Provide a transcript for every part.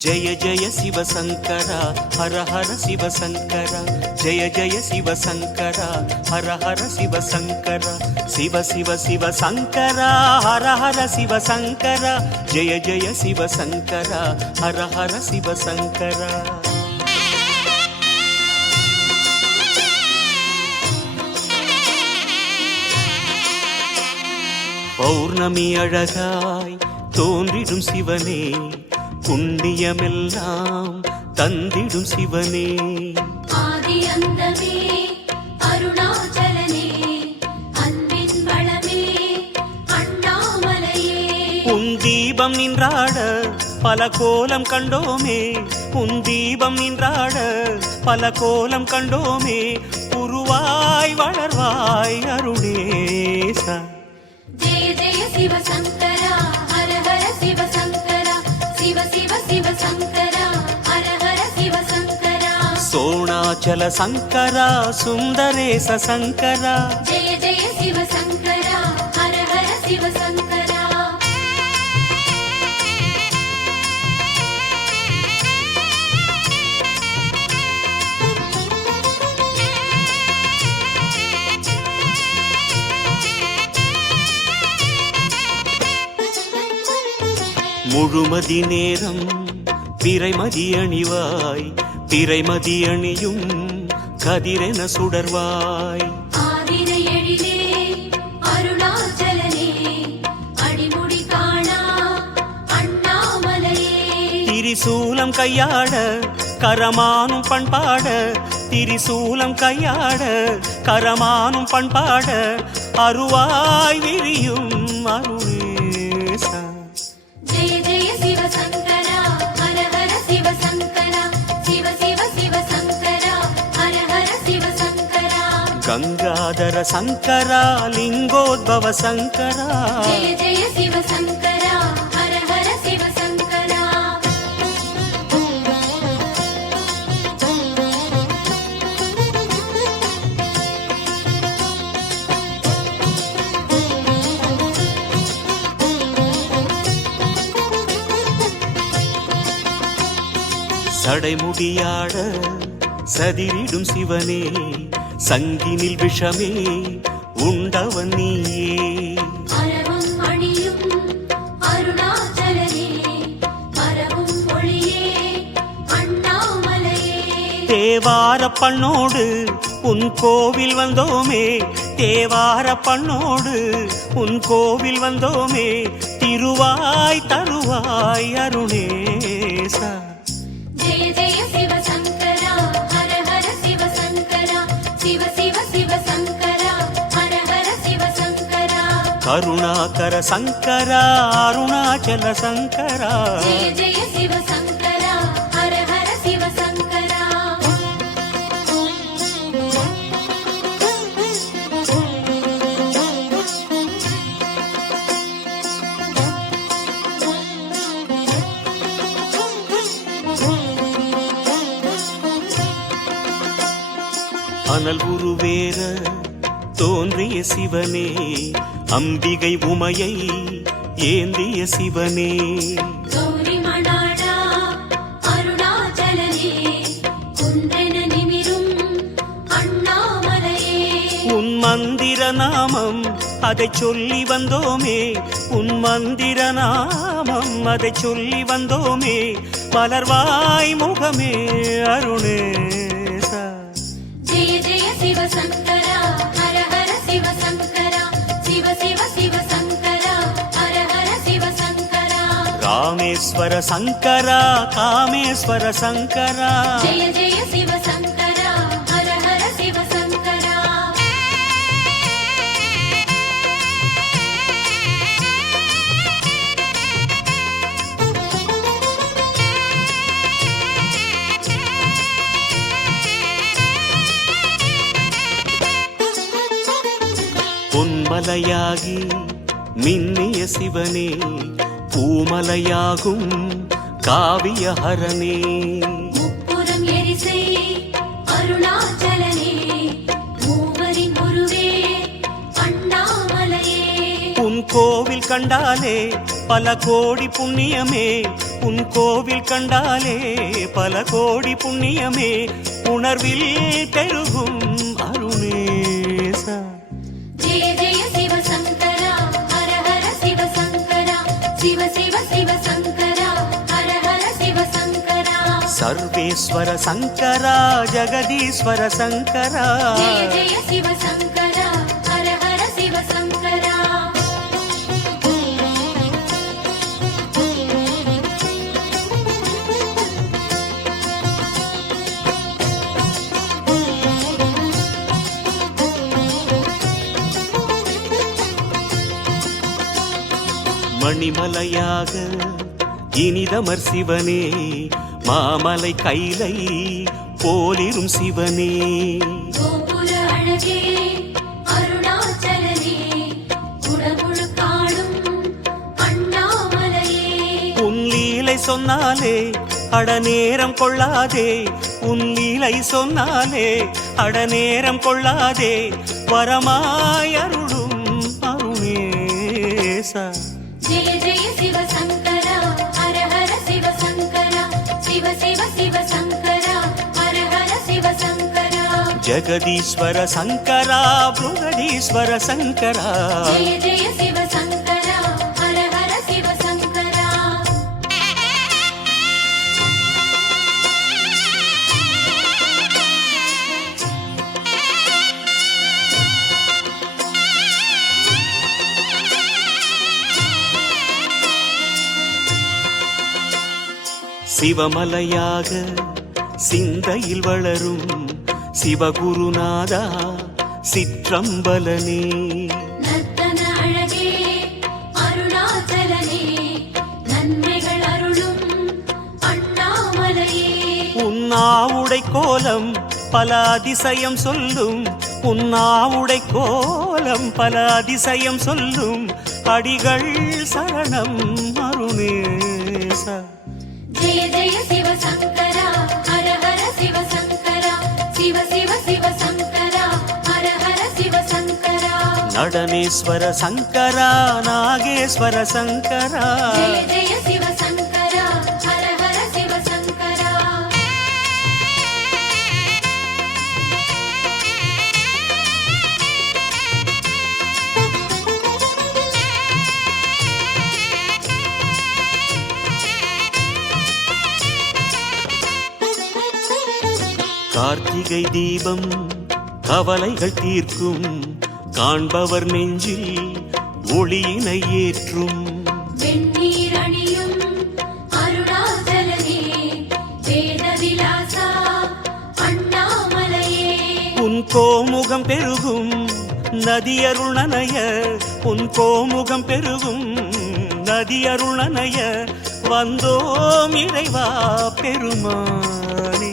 जय जय शिव शंकरा हर हर शिव शंकरा जय जय शिव शंकरा हर हर शिव शंकरा शिव शिव शिव शंकरा हर हर शिव शंकरा जय जय शिव शंकरा हर हर शिव शंकरा பௌர்ணமி அழகாய் தோன்றிடும் சிவனே புண்ணியமெல்லாம் தந்திடும் சிவனே ஆதி அந்தமே அருணாச்சலனே அன்பின் வளமே அண்ணாமலையே உன் தீபம் நின்றாட பல கோலம் கண்டோமே உன் தீபம் நின்றாட பல கோலம் கண்டோமே உருவாய் வளர்வாய் அருணேசா जय जय शिव शंकरा हर हर शिव शंकरा शिव शिव शिव शंकरा हर हर शिव शंकरा सोणाचल शंकरा सुंदरेश शंकरा जय जय शिव शंकरा हर हर शिव शंकरा முழுமதி நேரம் பிறைமதி அணிவாய் பிறைமதி அணியும் கதிரென சுடர்வாய் ஆதிரை எழிலே அருணாச்சலனே அடிமுடி காணா அண்ணாமலையே திரிசூலம் கையாட கரமானும் பண்பாட திரிசூலம் கையாட கரமானும் பண்பாட அருவாய் விரியும் அருணேசா जय जय शिव शंकरा हर हर शिव शंकरा शिव शिव शिव शंकरा हर हर शिव शंकरा गंगाधर शंकरा लिंगोद्भव शंकरा जय जय शिव शंकरा हर हर शिव शंकरा சடைமுடியாட சதிரிடும் சிவனே சங்கினில் விஷமே உண்டவன் நீயே அரவும் மணியும் அருணாச்சலனே பரவும் ஒளியே அண்ணாமலையே தேவார பண்ணோடு உன் கோவில் வந்தோமே தேவார பண்ணோடு உன் கோவில் வந்தோமே திருவாய் தருவாய் அருணேசா जय जय शिव शंकरा हर हर शिव शंकरा शिव शिव शिव शंकरा हर हर शिव शंकरा கருணாகர சங்கரா அருணாச்சல சங்கரா जय जय शिव शंकरा हर हर शिव शंकरा அனல் உருவேற தோன்றிய சிவனே அம்பிகை உமையை ஏந்திய சிவனே गौरी मणाडा अरुणाचलने कुंद्रन निमिरुं अण्णामलये உன் மந்திர நாமம் அதை சொல்லி வந்தோமே உன் மந்திர நாமம் அதை சொல்லி வந்தோமே மலர்வாய் முகமே அருணேசா जय जय शिव शंकरा हर हर शिव शंकरा शिव शिव शिव शंकरा हर हर शिव शंकरा ராமேஸ்வர சங்கரா காமேஸ்வர சங்கரா जय जय शिव शंकरा हर हर शिव शंकरा பொன்மலையாகி மின்னிய சிவனே பூமலையாகும் காவியஹரனே முப்புறம் எரிசை அருணாச்சலனே மூவரின் குருவே அண்ணாமலையே உன் கோவில் கண்டாலே பல கோடி புண்ணியமே உன் கோவில் கண்டாலே பல கோடி புண்ணியமே உணர்வில் பெருகும் அருணேசா. ஜெய ஜெய சிவ சங்கரா ஹர ஹர சிவ சங்கரா சிவ சிவ சிவ சங்கரா ஹர ஹர சிவ சங்கரா. சர்வேஸ்வர சங்கரா ஜெகதீஸ்வர சங்கரா. ஜெய ஜெய சிவ சங்கரா ஹர ஹர சிவ சங்கரா. மணிமலையாக இனிதமர் சிவனே மாமலை கைலை போலிரும் சிவனே. கோபுர அழகே அருணாச்சலனே குடமுழு காடும் அண்ணாமலையே. உன் லீலை சொன்னாலே அடநேரம் கொள்ளாதே, உன் லீலை சொன்னாலே அடநேரம் கொள்ளாதே, வரமாய் அருளும் அருணேசா. ஜெய ஜெய சிவ சங்கரா ஹர ஹர சிவ சங்கரா சிவ சிவ சிவ சங்கரா ஹர ஹர சிவ சங்கரா. ஜெகதீஸ்வர சங்கரா புருகதீஸ்வர சங்கரா. ஜெய ஜெய சிவ சங்கரா ஹர ஹர சிவ சங்கரா. சிவமலையாக சிந்தையில் வளரும் சிவகுருநாதா சிற்றம்பலனே. நர்த்தன அழகே அருணாச்சலனே நன்மைகள் அருளும் அண்ணாமலையே. உன்னாவுடை கோலம் பல அதிசயம் சொல்லும், உன்னாவுடை கோலம் பல அதிசயம் சொல்லும், அடிகள் சரணம் அருணேசா. ஜெய ஜெய சிவ சங்கரா ஹர ஹர சிவ சங்கரா சிவ சிவ சிவ சங்கரா ஹர ஹர சிவ சங்கரா. நடனேஸ்வர சங்கரா நாகேஸ்வர சங்கரா. ஜெய ஜெய சிவ சங்கரா ஹர ஹர சிவ சங்கரா. கார்த்திகை தீபம் கவலைகள் தீர்க்கும், காண்பவர் நெஞ்சில் ஒளியினை ஏற்றும். வெண்ணீர் அணியும் அருணாச்சலனே வேத விலாசா அண்ணாமலையே. உன் கோமுகம் பெருகும் நதியருள் நனைய, உன் கோமுகம் பெருகும் நதியருள் நனைய, வந்தோம் இறைவா பெருமானே.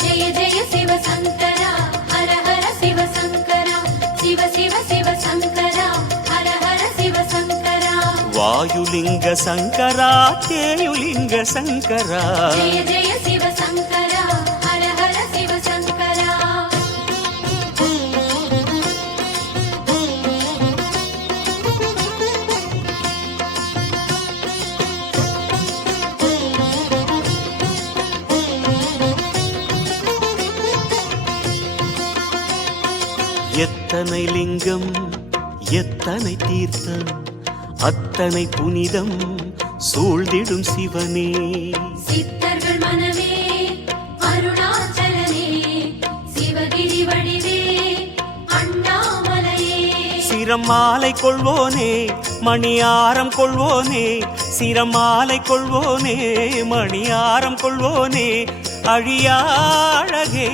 ஜெய ஜெய சிவ சங்கரா ஹர ஹர சிவ சங்கரா சிவ சிவ சிவ சங்கரா ஹர ஹர சிவ சங்கரா. வாயுலிங்க சங்கரா தேயுலிங்க சங்கரா. ஜெய ஜெய சிவ சங்கரா ஹர ஹர சிவ சங்கரா. எத்தனை லிங்கம் எத்தனை தீர்த்தம் அத்தனை புனிதம் சூழ்ந்திடும் சிவனே. சித்தர்கள் மனமே அருணாச்சலனே சிவகிரி வடிவே அண்ணாமலையே. சிரம் மாலை கொள்வோனே மணியாரம் கொள்வோனே, சிரம் மாலை கொள்வோனே மணியாரம் கொள்வோனே, அழியா அழகே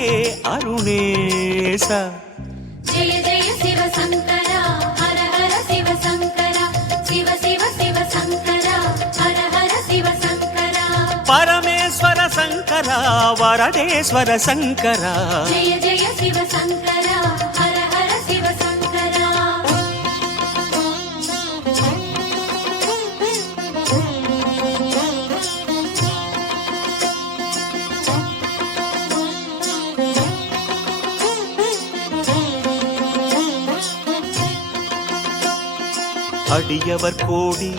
அருணேசா. ஜெய ஜெய சிவ சங்கரா ஹர ஹர சிவ சங்கரா சிவ சிவ சிவ சங்கரா ஹர ஹர சிவ சங்கரா. பரமேஸ்வர சங்கரா வரதேஸ்வர சங்கரா. ஜெய ஜெய சிவ சங்கரா ஹர ஹர சிவ சங்கரா. அடியவர் கோடி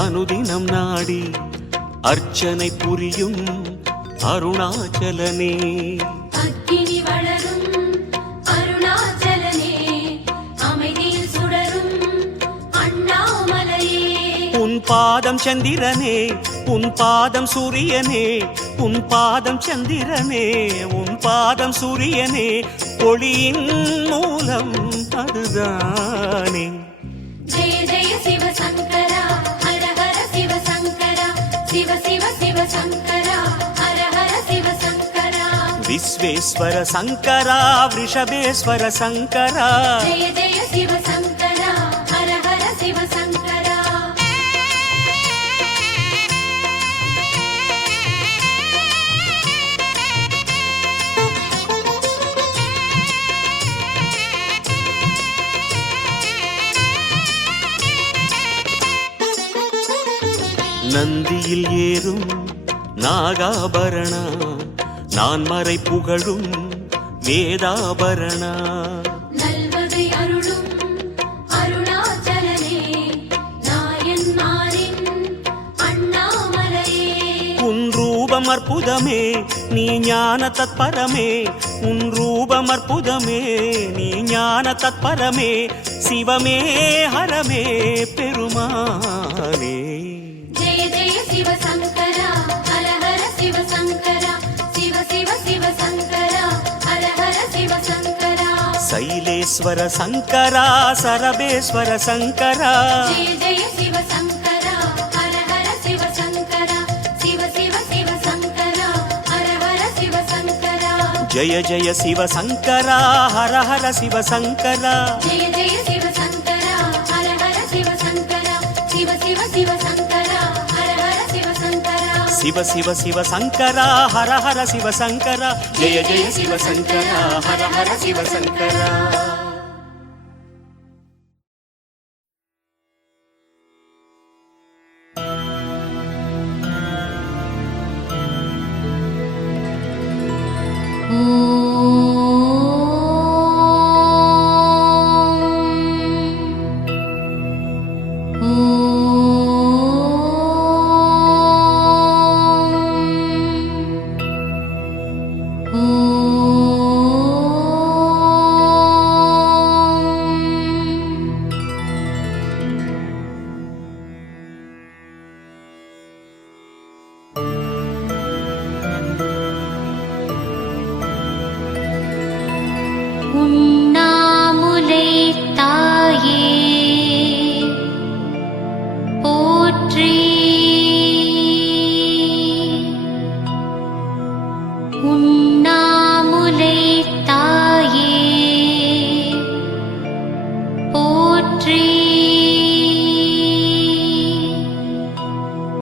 அனுதினம் நாடி அர்ச்சனை புரியும் அருணாச்சலனே அக்கினி வளரும் அருணாச்சலனே அமைதியில் சுடரும் அண்ணாமலையே உன் பாதம் சந்திரனே உன் பாதம் சூரியனே உன் பாதம் சந்திரனே உன் பாதம் சூரியனே ஒளியின் மூலம் அதுதானே ஜெய ஜெய சிவ சங்கரா ஹர ஹர சிவ சங்கரா சிவ சிவ சிவ சங்கரா ஹர ஹர சிவ சங்கரா விஸ்வேஸ்வர சங்கரா ரிஷபேஸ்வர சங்கரா ஜெய ஜெய சிவ சங்கரா ஹர ஹர சிவ சங்கரா நந்தியில் ஏறும் நாகாபரணா நான் மறை புகழும் வேதாபரணா நல்வகை அருளும் அருணாச்சலனே நாயன்மாரின் அண்ணாமலையே உன் ரூபம் அற்புதமே நீ ஞான தத்பரமே உன் ரூபம் அற்புதமே நீ ஞான தத்பரமே சிவமே ஹரமே பெருமானே ஜெய ஜெய சிவ சங்கரா ஹர ஹர சிவ சங்கரா சிவ சிவ சிவ சங்கரா ஹர ஹர சிவ சங்கரா சைலேஸ்வர சங்கரா சரபேஸ்வர சங்கரா ஜெய ஜெய சிவ சங்கரா ஹர ஹர சிவ சங்கரா சிவ சிவ சிவ சங்கரா ஹர ஹர சிவ சங்கரா ஜய ஜய சிவ சங்கரா ஹர ஹர சிவ சங்கரா ஜெய ஜெய சிவ சங்கரா ஹர ஹர சிவ சங்கரா சிவ சிவ சிவ சங்கரா ஹர ஹர சிவ சங்கரா சிவ சிவ சிவ சங்கரா ஹர ஹர சிவ சங்கரா ஜய ஜய சிவ சங்கரா ஹர ஹர சிவ சங்கரா உண்ணாமுலை தாயே போற்றி உண்ணாமுலை தாயே போற்றி